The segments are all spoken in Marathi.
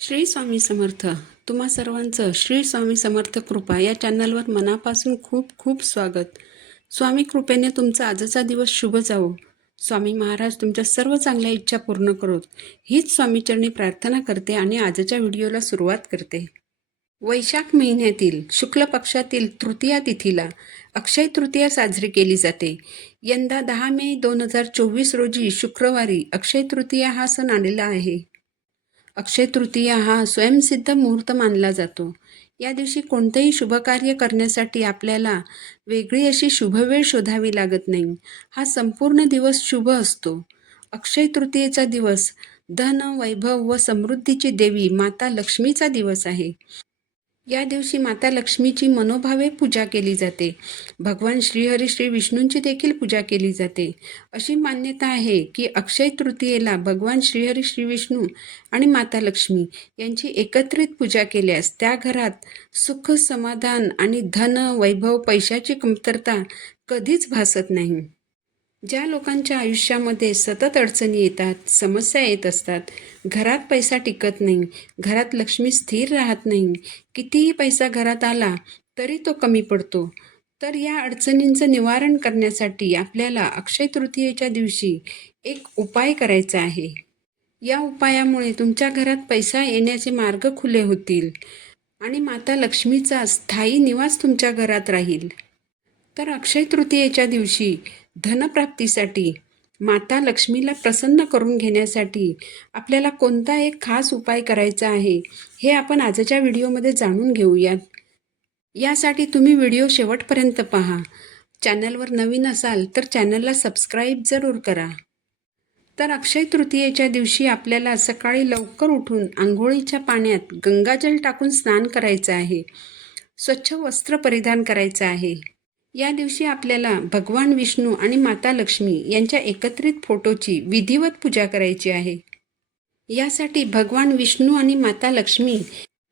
श्री स्वामी समर्थ तुम्हा सर्वांचं श्री स्वामी समर्थ कृपा या चॅनलवर मनापासून खूप खूप स्वागत. स्वामी कृपेने तुमचा आजचा दिवस शुभ जावो. स्वामी महाराज तुमच्या सर्व चांगल्या इच्छा पूर्ण करोत. हीच स्वामीचरणी प्रार्थना करते आणि आजच्या व्हिडिओला सुरुवात करते. वैशाख महिन्यातील शुक्ल पक्षातील तृतीया तिथीला अक्षय तृतीया साजरी केली जाते. यंदा दहा मे दोन हजार चोवीस रोजी शुक्रवारी अक्षय तृतीया हा सण आलेला आहे. अक्षय तृतीया हा स्वयंसिद्ध मुहूर्त मानला जातो. या दिवशी कोणतेही शुभकार्य करण्यासाठी आपल्याला वेगळी अशी शुभवेळ शोधावी लागत नाही. हा संपूर्ण दिवस शुभ असतो. अक्षय तृतीयेचा दिवस धन वैभव व समृद्धीची देवी माता लक्ष्मीचा दिवस आहे. या दिवशी माता लक्ष्मीची मनोभावे पूजा केली जाते. भगवान श्रीहरी श्री विष्णूंची देखील पूजा केली जाते. अशी मान्यता आहे की अक्षय तृतीयेला भगवान श्रीहरी श्री विष्णू आणि माता लक्ष्मी यांची एकत्रित पूजा केल्यास त्या घरात सुख समाधान आणि धन वैभव पैशाची कमतरता कधीच भासत नाही. ज्या लोकांच्या आयुष्यामध्ये सतत अडचणी येतात समस्या येत असतात घरात पैसा टिकत नाही घरात लक्ष्मी स्थिर राहत नाही कितीही पैसा घरात आला तरी तो कमी पडतो. तर या अडचणींचं निवारण करण्यासाठी आपल्याला अक्षय तृतीयेच्या दिवशी एक उपाय करायचा आहे. या उपायामुळे तुमच्या घरात पैसा येण्याचे मार्ग खुले होतील आणि माता लक्ष्मीचा स्थायी निवास तुमच्या घरात राहील. तर अक्षय तृतीयेच्या दिवशी धनप्राप्तीसाठी माता लक्ष्मीला प्रसन्न करून घेण्यासाठी आपल्याला कोणता एक खास उपाय करायचा आहे हे आपण आजच्या व्हिडिओमध्ये जाणून घेऊयात. यासाठी तुम्ही व्हिडिओ शेवटपर्यंत पहा. चॅनलवर नवीन असाल तर चॅनलला सबस्क्राईब जरूर करा. तर अक्षय तृतीयेच्या दिवशी आपल्याला सकाळी लवकर उठून आंघोळीच्या पाण्यात गंगाजल टाकून स्नान करायचं आहे. स्वच्छ वस्त्र परिधान करायचं आहे. या दिवशी आपल्याला भगवान विष्णू आणि माता लक्ष्मी यांच्या एकत्रित फोटोची विधिवत पूजा करायची आहे. यासाठी भगवान विष्णू आणि माता लक्ष्मी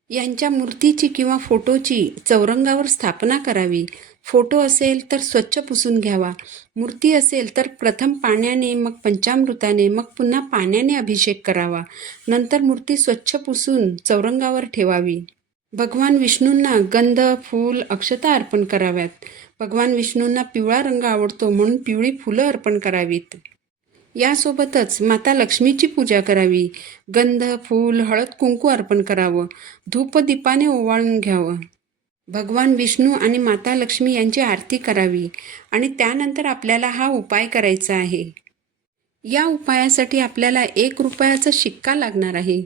यांच्या मूर्तीची किंवा फोटोची चौरंगावर स्थापना करावी. फोटो असेल तर स्वच्छ पुसून घ्यावा. मूर्ती असेल तर प्रथम पाण्याने मग पंचामृताने मग पुन्हा पाण्याने अभिषेक करावा. नंतर मूर्ती स्वच्छ पुसून चौरंगावर ठेवावी. भगवान विष्णूंना गंध फूल अक्षता अर्पण कराव्यात. भगवान विष्णूंना पिवळा रंग आवडतो म्हणून पिवळी फुलं अर्पण करावीत. यासोबतच माता लक्ष्मीची पूजा करावी. गंध फूल हळद कुंकू अर्पण करावं. धूपदीपाने ओवाळून घ्यावं. भगवान विष्णू आणि माता लक्ष्मी यांची आरती करावी आणि त्यानंतर आपल्याला हा उपाय करायचा आहे. या उपायासाठी आपल्याला एक रुपयाचा शिक्का लागणार आहे.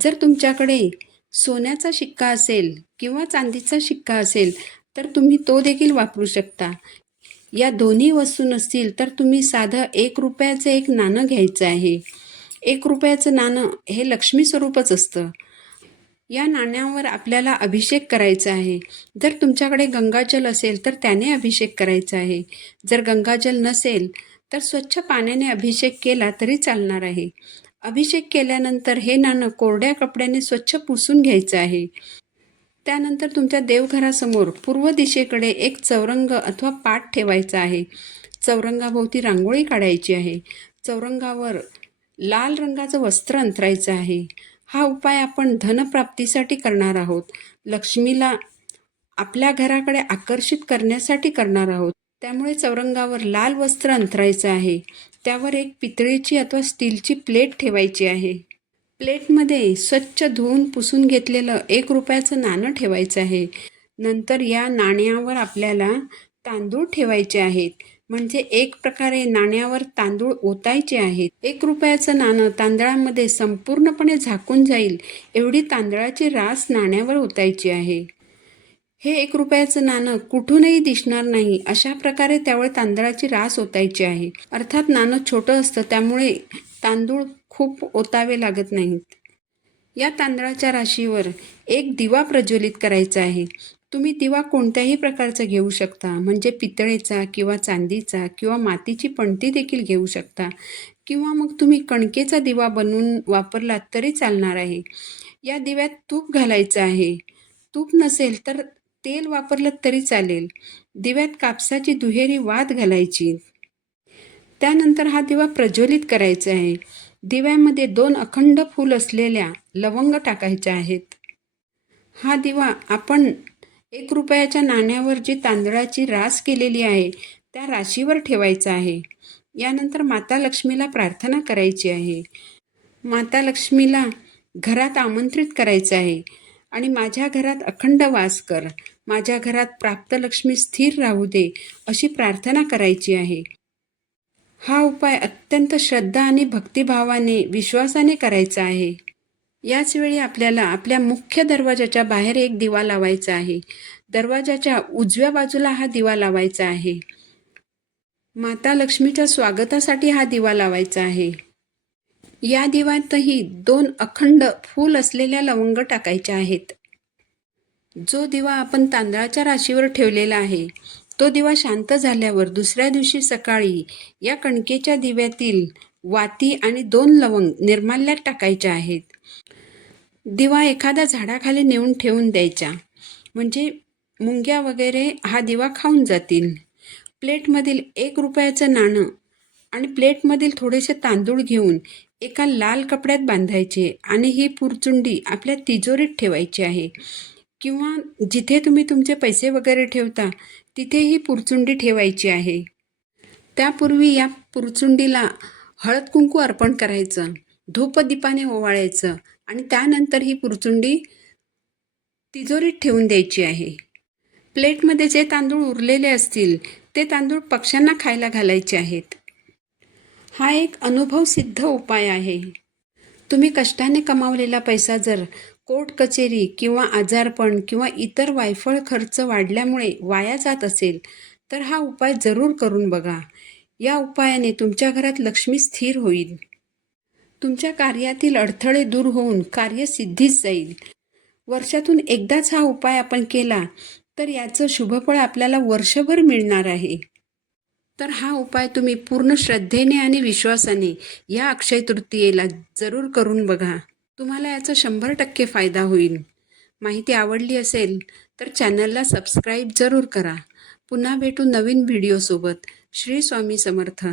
जर तुमच्याकडे सोन्याचा शिक्का असेल किंवा चांदीचा शिक्का असेल तर तुम्ही तो देखील वापरू शकता. या दोन्ही वस्तू नसतील तर तुम्ही साधं एक रुपयाचं एक नाणं घ्यायचं आहे. एक रुपयाचं नाणं हे लक्ष्मी स्वरूपच असतं. या नाण्यावर आपल्याला अभिषेक करायचा आहे. जर तुमच्याकडे गंगाजल असेल तर त्याने अभिषेक करायचा आहे. जर गंगाजल नसेल तर स्वच्छ पाण्याने अभिषेक केला तरी चालणार आहे. अभिषेक केल्यानंतर हे नाणं कोरड्या कपड्याने स्वच्छ पुसून घ्यायचं आहे. त्यानंतर तुमच्या देवघरासमोर पूर्व दिशेकडे एक चौरंग अथवा पाठ ठेवायचा आहे. चौरंगाभोवती रांगोळी काढायची आहे. चौरंगावर लाल रंगाचं वस्त्र अंतरायचं आहे. हा उपाय आपण धनप्राप्तीसाठी करणार आहोत. लक्ष्मीला आपल्या घराकडे आकर्षित करण्यासाठी करणार आहोत. त्यामुळे चौरंगावर लाल वस्त्र अंतरायचं आहे. त्यावर एक पितळेची अथवा स्टीलची प्लेट ठेवायची आहे. प्लेटमध्ये स्वच्छ धुवून पुसून घेतलेलं एक रुपयाचं नाणं ठेवायचं आहे. नंतर या नाण्यावर आपल्याला तांदूळ ठेवायचे आहेत. म्हणजे एक प्रकारे नाण्यावर तांदूळ ओतायचे आहेत. एक रुपयाचं नाणं तांदळामध्ये संपूर्णपणे झाकून जाईल. एवढी तांदळाची रास नाण्यावर ओतायची आहे. हे एक रुपयाचं नाणं कुठूनही दिसणार नाही. अशा प्रकारे त्यावर तांदळाची रास ओतायची आहे. अर्थात नाणं छोटं असतं त्यामुळे तांदूळ खूप ओतावे लागत नाहीत. या तांदळाच्या राशीवर एक दिवा प्रज्वलित करायचा आहे. तुम्ही दिवा कोणत्याही प्रकारचा घेऊ शकता. म्हणजे पितळेचा किंवा चांदीचा किंवा मातीची पणती देखील घेऊ शकता. किंवा मग तुम्ही कणकेचा दिवा बनवून वापरलात तरी चालणार आहे. या दिव्यात तूप घालायचं आहे. तूप नसेल तर तेल वापरलं तरी चालेल. दिव्यात कापसाची दुहेरी वात घालायची. त्यानंतर हा दिवा प्रज्वलित करायचा आहे. दिव्यामध्ये दोन अखंड फूल असलेल्या लवंग टाकायच्या आहेत. हा दिवा आपण एक रुपयाच्या नाण्यावर जी तांदळाची रास केलेली आहे त्या राशीवर ठेवायचा आहे. यानंतर माता लक्ष्मीला प्रार्थना करायची आहे. माता लक्ष्मीला घरात आमंत्रित करायचं आहे. आणि माझ्या घरात अखंड वास कर. माझ्या घरात प्राप्त लक्ष्मी स्थिर राहू दे अशी प्रार्थना करायची आहे. हा उपाय अत्यंत श्रद्धा आणि भक्तिभावाने विश्वासाने करायचा आहे. याच वेळी आपल्याला आपल्या मुख्य दरवाजाच्या बाहेर एक दिवा लावायचा आहे. दरवाजाच्या उजव्या बाजूला हा दिवा लावायचा आहे. माता लक्ष्मीच्या स्वागतासाठी हा दिवा लावायचा आहे. या दिव्यातही दोन अखंड फूल असलेल्या लवंग टाकायच्या आहेत. जो दिवा आपण तांदळाच्या राशीवर ठेवलेला आहे तो दिवा शांत झाल्यावर दुसऱ्या दिवशी सकाळी या कणकेच्या दिव्यातील वाती आणि दोन लवंग निर्माल्यात टाकायच्या आहेत. दिवा एखाद्या झाडाखाली नेऊन ठेवून द्यायच्या म्हणजे मुंग्या वगैरे हा दिवा खाऊन जातील. प्लेटमधील एक रुपयाचं नाणं आणि प्लेटमधील थोडेसे तांदूळ घेऊन एका लाल कपड्यात बांधायचे आणि ही पुरचुंडी आपल्या तिजोरीत ठेवायची आहे. किंवा जिथे तुम्ही तुमचे पैसे वगैरे ठेवता तिथे ही पुरचुंडी ठेवायची आहे. त्यापूर्वी या पुरचुंडीला हळद कुंकू अर्पण करायचं धूपदीपाने ओवाळायचं आणि त्यानंतर ही पुरचुंडी तिजोरीत ठेवून द्यायची आहे. प्लेटमध्ये जे तांदूळ उरलेले असतील ते तांदूळ पक्ष्यांना खायला घालायचे आहेत. हा एक अनुभवसिद्ध उपाय आहे. तुम्ही कष्टाने कमावलेला पैसा जर कोर्ट कचेरी किंवा आजारपण किंवा इतर वायफळ खर्च वाढल्यामुळे वाया जात असेल तर हा उपाय जरूर करून बघा. या उपायाने तुमच्या घरात लक्ष्मी स्थिर होईल. तुमच्या कार्यातील अडथळे दूर होऊन कार्य सिद्धीच जाईल. वर्षातून एकदाच हा उपाय आपण केला तर याचं शुभफळ आपल्याला वर्षभर मिळणार आहे. तर हा उपाय तुम्ही पूर्ण श्रद्धेने आणि विश्वासाने या अक्षय तृतीयेला जरूर करून बघा. तुम्हाला याचा शंभर टक्के फायदा होईल. माहिती आवडली असेल तर चॅनलला सबस्क्राईब जरूर करा. पुन्हा भेटू नवीन व्हिडिओसोबत. श्री स्वामी समर्थ.